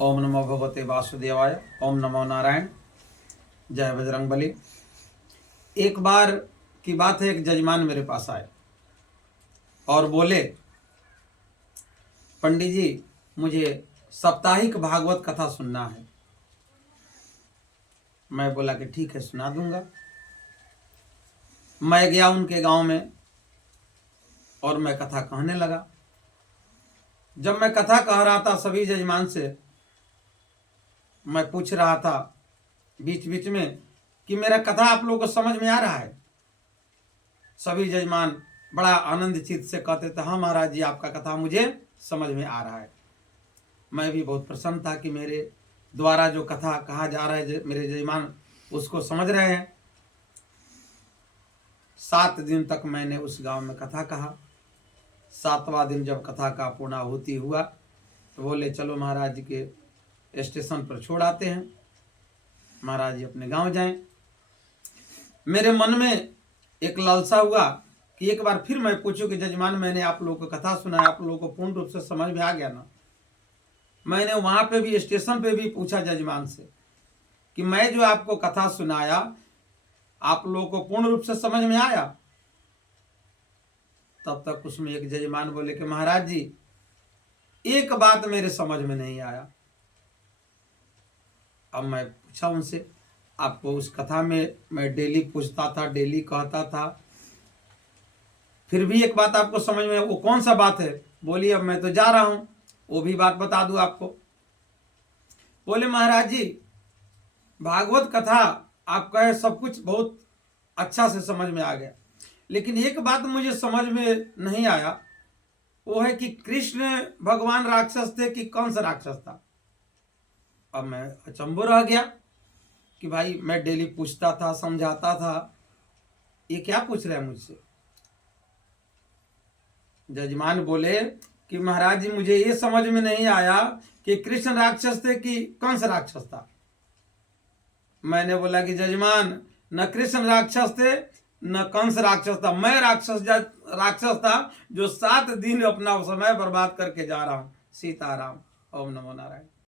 ओम नमो भगवते वासुदेवाय। ओम नमो नारायण। जय बजरंगबली। एक बार की बात है, एक जजमान मेरे पास आए और बोले, पंडित जी मुझे साप्ताहिक भागवत कथा सुनना है। मैं बोला कि ठीक है, सुना दूंगा। मैं गया उनके गांव में और मैं कथा कहने लगा। जब मैं कथा कह रहा था सभी जजमान से मैं पूछ रहा था बीच बीच में कि मेरा कथा आप लोगों को समझ में आ रहा है। सभी जजमान बड़ा आनंद चित्त से कहते थे, हाँ महाराज जी, आपका कथा मुझे समझ में आ रहा है। मैं भी बहुत प्रसन्न था कि मेरे द्वारा जो कथा कहा जा रहा है मेरे जजमान उसको समझ रहे हैं। 7 दिन तक मैंने उस गांव में कथा कहा। 7वां दिन जब कथा का पूर्णाहुति हुआ तो बोले, चलो महाराज जी के स्टेशन पर छोड़ आते हैं, महाराज जी अपने गांव जाएं। मेरे मन में एक लालसा हुआ कि एक बार फिर मैं पूछूं कि जजमान, मैंने आप लोगों को कथा सुना, आप लोगों को पूर्ण रूप से समझ में आ गया ना? मैंने वहां पे भी स्टेशन पे भी पूछा जजमान से कि मैं जो आपको कथा सुनाया आप लोगों को पूर्ण रूप से समझ में आया? तब तक उसमें एक जजमान बोले कि महाराज जी, एक बात मेरे समझ में नहीं आया। अब मैं पूछा उनसे, आपको उस कथा में मैं डेली पूछता था, डेली कहता था, फिर भी एक बात आपको समझ में, वो कौन सा बात है? बोली, अब मैं तो जा रहा हूं, वो भी बात बता दूं आपको। बोले, महाराज जी भागवत कथा आप कहे सब कुछ बहुत अच्छा से समझ में आ गया, लेकिन एक बात मुझे समझ में नहीं आया, वो है कि कृष्ण भगवान राक्षस थे कि कंस राक्षस था? अब मैं अचंभो रह गया कि भाई मैं डेली पूछता था, समझाता था, ये क्या पूछ रहे हैं मुझसे? जजमान बोले कि महाराज जी मुझे ये समझ में नहीं आया कि कृष्ण राक्षस थे कि कंस राक्षस था। मैंने बोला कि जजमान, न कृष्ण राक्षस थे न कंस राक्षस था, मैं राक्षस था जो 7 दिन अपना समय बर्बाद करके जा रहा हूं। सीताराम। ओम नमो नारायण।